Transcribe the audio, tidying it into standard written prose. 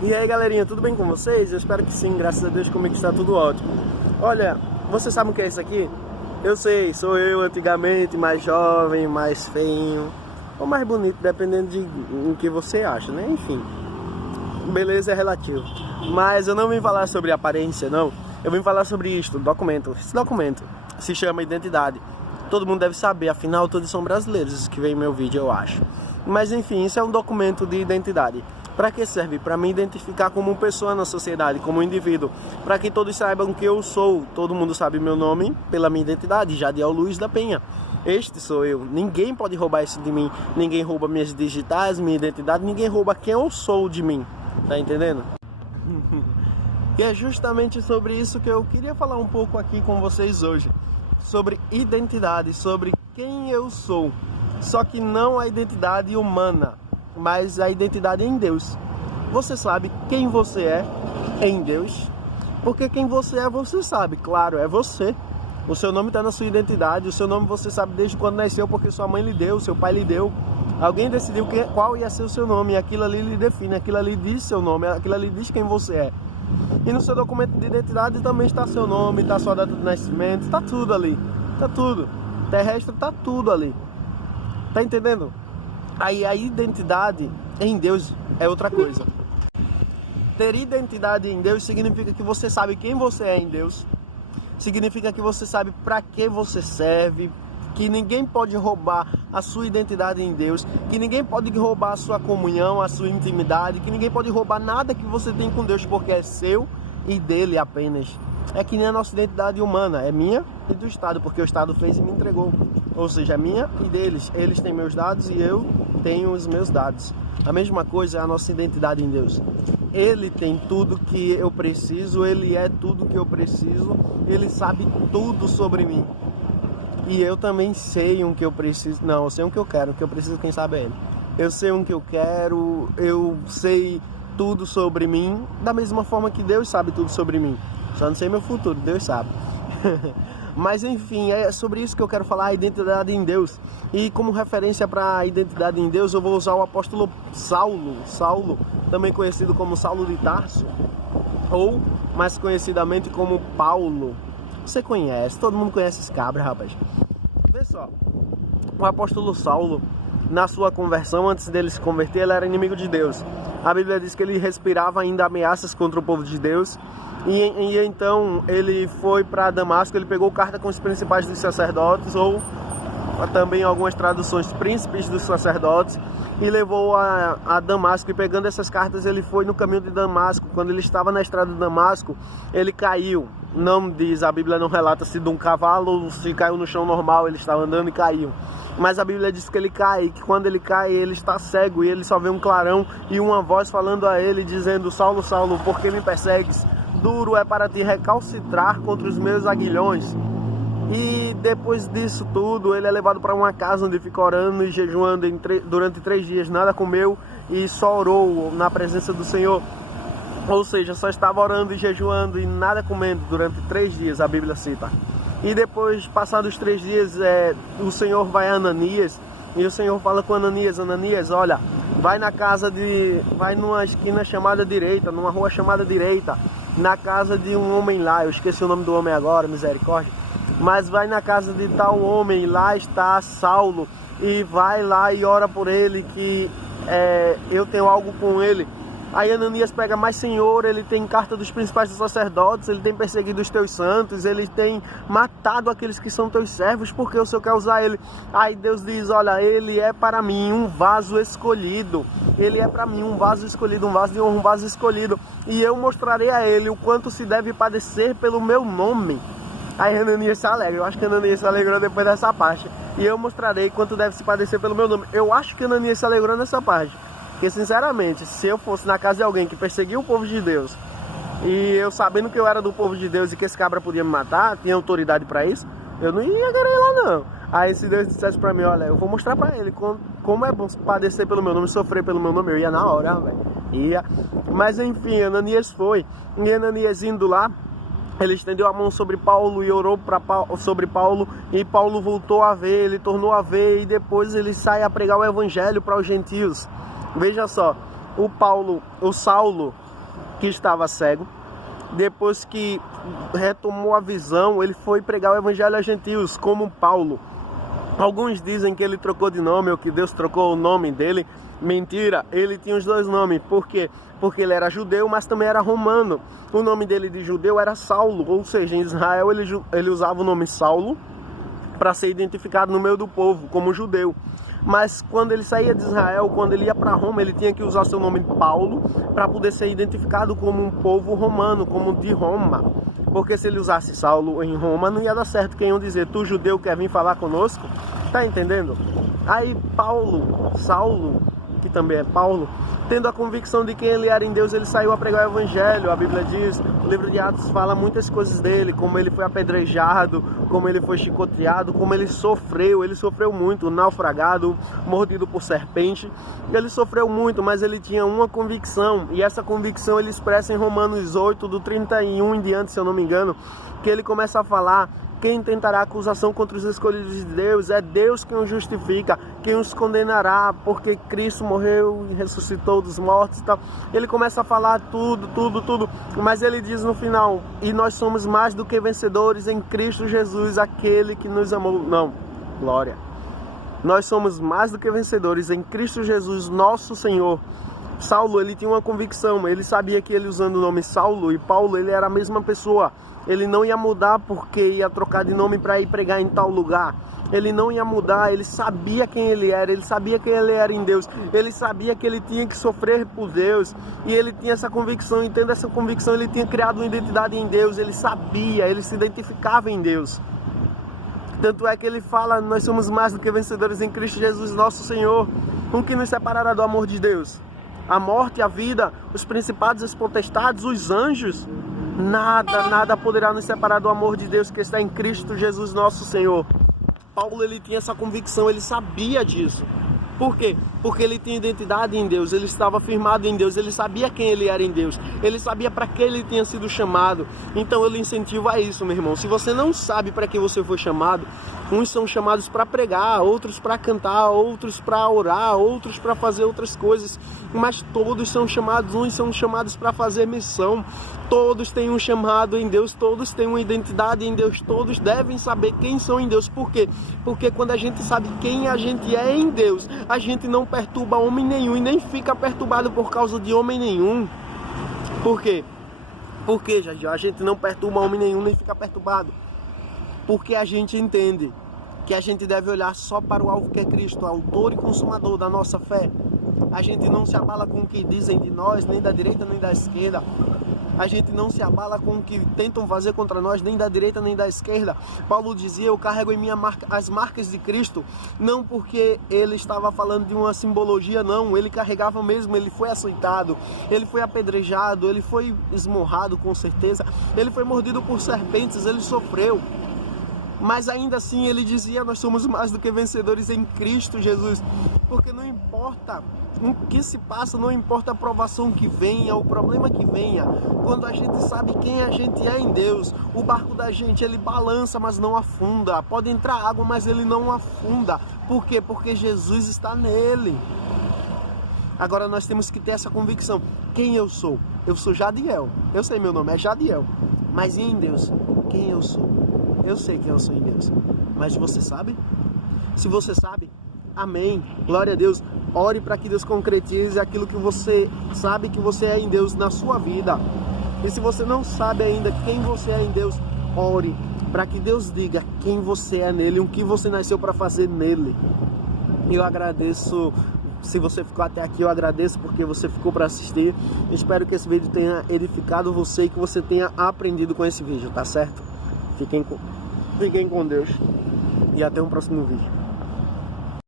E aí galerinha, tudo bem com vocês? Eu espero que sim, graças a Deus comigo está tudo ótimo. Olha, vocês sabem o que é isso aqui? Eu sei, sou eu antigamente, mais jovem, mais feinho, ou mais bonito, dependendo de o que você acha, né? Enfim, beleza é relativo. Mas eu não vim falar sobre aparência, não. Eu vim falar sobre isto, documento. Esse documento se chama identidade. Todo mundo deve saber, afinal todos são brasileiros que veem meu vídeo, eu acho. Mas enfim, isso é um documento de identidade. Para que serve? Para me identificar como pessoa na sociedade, como indivíduo. Para que todos saibam que eu sou. Todo mundo sabe meu nome pela minha identidade, Jadiel Luiz da Penha. Este sou eu. Ninguém pode roubar isso de mim. Ninguém rouba minhas digitais, minha identidade. Ninguém rouba quem eu sou de mim. Tá entendendo? E é justamente sobre isso que eu queria falar um pouco aqui com vocês hoje. Sobre identidade, sobre quem eu sou. Só que não a identidade humana, mas a identidade em Deus. Você sabe quem você é em Deus? Porque quem você é, você sabe, claro, é você. O seu nome está na sua identidade, o seu nome você sabe desde quando nasceu, porque sua mãe lhe deu, seu pai lhe deu. Alguém decidiu qual ia ser o seu nome, e aquilo ali lhe define, aquilo ali diz seu nome, aquilo ali diz quem você é. E no seu documento de identidade também está seu nome, está sua data de nascimento, está tudo ali, está tudo. Terrestre está tudo ali. Tá entendendo? Aí a identidade em Deus é outra coisa. Ter identidade em Deus significa que você sabe quem você é em Deus. Significa que você sabe para que você serve. Que ninguém pode roubar a sua identidade em Deus. Que ninguém pode roubar a sua comunhão, a sua intimidade. Que ninguém pode roubar nada que você tem com Deus, porque é seu e dele apenas. É que nem a nossa identidade humana. É minha e do Estado, porque o Estado fez e me entregou. Ou seja, é minha e deles. Eles têm meus dados e eu tenho os meus dados. A mesma coisa é a nossa identidade em Deus. Ele tem tudo que eu preciso, Ele é tudo que eu preciso, Ele sabe tudo sobre mim. E eu também sei o que eu preciso. Não, eu sei o que eu quero, o que eu preciso, quem sabe é Ele. Eu sei o que eu quero, eu sei tudo sobre mim, da mesma forma que Deus sabe tudo sobre mim. Só não sei meu futuro, Deus sabe. Mas enfim, é sobre isso que eu quero falar, a identidade em Deus. E como referência para a identidade em Deus, eu vou usar o apóstolo Saulo, também conhecido como Saulo de Tarso, ou mais conhecidamente como Paulo. Você conhece, todo mundo conhece esse cabra, rapaz. Vê só, o apóstolo Saulo, na sua conversão, antes dele se converter, ele era inimigo de Deus. A Bíblia diz que ele respirava ainda ameaças contra o povo de Deus. E então ele foi para Damasco, ele pegou carta com os principais dos sacerdotes, ou também algumas traduções, príncipes dos sacerdotes, e levou a Damasco. E pegando essas cartas, ele foi no caminho de Damasco. Quando ele estava na estrada de Damasco, ele caiu. Não diz, a Bíblia não relata se de um cavalo ou se caiu no chão normal, ele estava andando e caiu. Mas a Bíblia diz que ele cai, que quando ele cai, ele está cego e ele só vê um clarão e uma voz falando a ele, dizendo: Saulo, Saulo, por que me persegues? Duro é para te recalcitrar contra os meus aguilhões. E depois disso tudo, ele é levado para uma casa onde fica orando e jejuando durante 3 dias. Nada comeu e só orou na presença do Senhor. Ou seja, só estava orando e jejuando e nada comendo durante 3 dias, a Bíblia cita. E depois, passados 3 dias, o Senhor vai a Ananias. E o Senhor fala com Ananias: Ananias, olha, vai numa esquina chamada direita, numa rua chamada direita, na casa de um homem lá, eu esqueci o nome do homem agora, misericórdia, mas vai na casa de tal homem, lá está Saulo, e vai lá e ora por ele, que eu tenho algo com ele. Aí Ananias pega: mas Senhor, ele tem carta dos principais dos sacerdotes, ele tem perseguido os teus santos, ele tem matado aqueles que são teus servos, porque o Senhor quer usar ele? Aí Deus diz: olha, ele é para mim um vaso escolhido, ele é para mim um vaso escolhido, um vaso de honra, um vaso escolhido, e eu mostrarei a ele o quanto se deve padecer pelo meu nome. Aí Ananias se alegra, eu acho que Ananias se alegrou depois dessa parte. E eu mostrarei quanto deve se padecer pelo meu nome. Eu acho que Ananias se alegrou nessa parte. Porque sinceramente, se eu fosse na casa de alguém que perseguia o povo de Deus, e eu sabendo que eu era do povo de Deus e que esse cabra podia me matar, tinha autoridade para isso, eu não ia querer lá não. Aí se Deus dissesse para mim: olha, eu vou mostrar para ele como é bom padecer pelo meu nome, sofrer pelo meu nome, eu ia na hora, velho. Ia. Mas enfim, Ananias foi. E Ananias indo lá, ele estendeu a mão sobre Paulo e orou sobre Paulo, e Paulo voltou a ver, ele tornou a ver, e depois ele sai a pregar o evangelho para os gentios. Veja só, o Saulo, que estava cego. Depois que retomou a visão, ele foi pregar o evangelho a gentios, como Paulo. Alguns dizem que ele trocou de nome, ou que Deus trocou o nome dele. Mentira, ele tinha os dois nomes. Por quê? Porque ele era judeu, mas também era romano. O nome dele de judeu era Saulo, ou seja, em Israel ele usava o nome Saulo para ser identificado no meio do povo como judeu. Mas quando ele saía de Israel, quando ele ia para Roma, ele tinha que usar seu nome Paulo para poder ser identificado como um povo romano, como de Roma. Porque se ele usasse Saulo em Roma, não ia dar certo. Quem iam dizer, tu judeu quer vir falar conosco? Tá entendendo? Aí Saulo, que também é Paulo, tendo a convicção de quem ele era em Deus, ele saiu a pregar o evangelho. A Bíblia diz, o livro de Atos fala muitas coisas dele, como ele foi apedrejado, como ele foi chicoteado, como ele sofreu muito, naufragado, mordido por serpente. Ele sofreu muito, mas ele tinha uma convicção, e essa convicção ele expressa em Romanos 8, do 31 em diante, se eu não me engano, que ele começa a falar: quem tentará acusação contra os escolhidos de Deus? É Deus quem os justifica, quem os condenará, porque Cristo morreu e ressuscitou dos mortos e tal. Ele começa a falar tudo, mas ele diz no final: e nós somos mais do que vencedores em Cristo Jesus, aquele que nos amou. Não, glória. Nós somos mais do que vencedores em Cristo Jesus, nosso Senhor. Saulo, ele tinha uma convicção, ele sabia que ele usando o nome Saulo e Paulo, ele era a mesma pessoa. Ele não ia mudar porque ia trocar de nome para ir pregar em tal lugar. Ele não ia mudar, ele sabia quem ele era em Deus. Ele sabia que ele tinha que sofrer por Deus. E ele tinha essa convicção, e tendo essa convicção, ele tinha criado uma identidade em Deus. Ele sabia, ele se identificava em Deus. Tanto é que ele fala: nós somos mais do que vencedores em Cristo Jesus, nosso Senhor. O que nos separará do amor de Deus? A morte, a vida, os principados, as potestades, os anjos? Nada poderá nos separar do amor de Deus que está em Cristo Jesus, nosso Senhor. Paulo, ele tinha essa convicção, ele sabia disso. Por quê? Porque ele tinha identidade em Deus, ele estava firmado em Deus, ele sabia quem ele era em Deus, ele sabia para que ele tinha sido chamado. Então eu lhe incentivo a isso, meu irmão. Se você não sabe para que você foi chamado, uns são chamados para pregar, outros para cantar, outros para orar, outros para fazer outras coisas, mas todos são chamados, uns são chamados para fazer missão. Todos têm um chamado em Deus, todos têm uma identidade em Deus, todos devem saber quem são em Deus. Por quê? Porque quando a gente sabe quem a gente é em Deus, a gente não perturba homem nenhum e nem fica perturbado por causa de homem nenhum. Por quê? Porque a gente não perturba homem nenhum nem fica perturbado. Porque a gente entende que a gente deve olhar só para o alvo que é Cristo, autor e consumador da nossa fé. A gente não se abala com o que dizem de nós, nem da direita nem da esquerda. A gente não se abala com o que tentam fazer contra nós, nem da direita nem da esquerda. Paulo dizia: eu carrego em mim as marcas de Cristo. Não porque ele estava falando de uma simbologia, não. Ele carregava mesmo, ele foi açoitado, ele foi apedrejado, ele foi esmurrado com certeza, ele foi mordido por serpentes, ele sofreu. Mas ainda assim ele dizia: nós somos mais do que vencedores em Cristo Jesus. Porque não importa o que se passa, não importa a provação que venha, o problema que venha, quando a gente sabe quem a gente é em Deus, o barco da gente, ele balança, mas não afunda. Pode entrar água, mas ele não afunda. Por quê? Porque Jesus está nele. Agora nós temos que ter essa convicção. Quem eu sou? Eu sou Jadiel. Eu sei, meu nome é Jadiel. Mas e em Deus? Quem eu sou? Eu sei quem eu sou em Deus. Mas você sabe? Se você sabe, amém. Glória a Deus. Ore para que Deus concretize aquilo que você sabe que você é em Deus na sua vida. E se você não sabe ainda quem você é em Deus, ore para que Deus diga quem você é nele, o que você nasceu para fazer nele. Eu agradeço. Se você ficou até aqui, eu agradeço porque você ficou para assistir. Espero que esse vídeo tenha edificado você e que você tenha aprendido com esse vídeo, tá certo? Fiquem com Deus e até um próximo vídeo.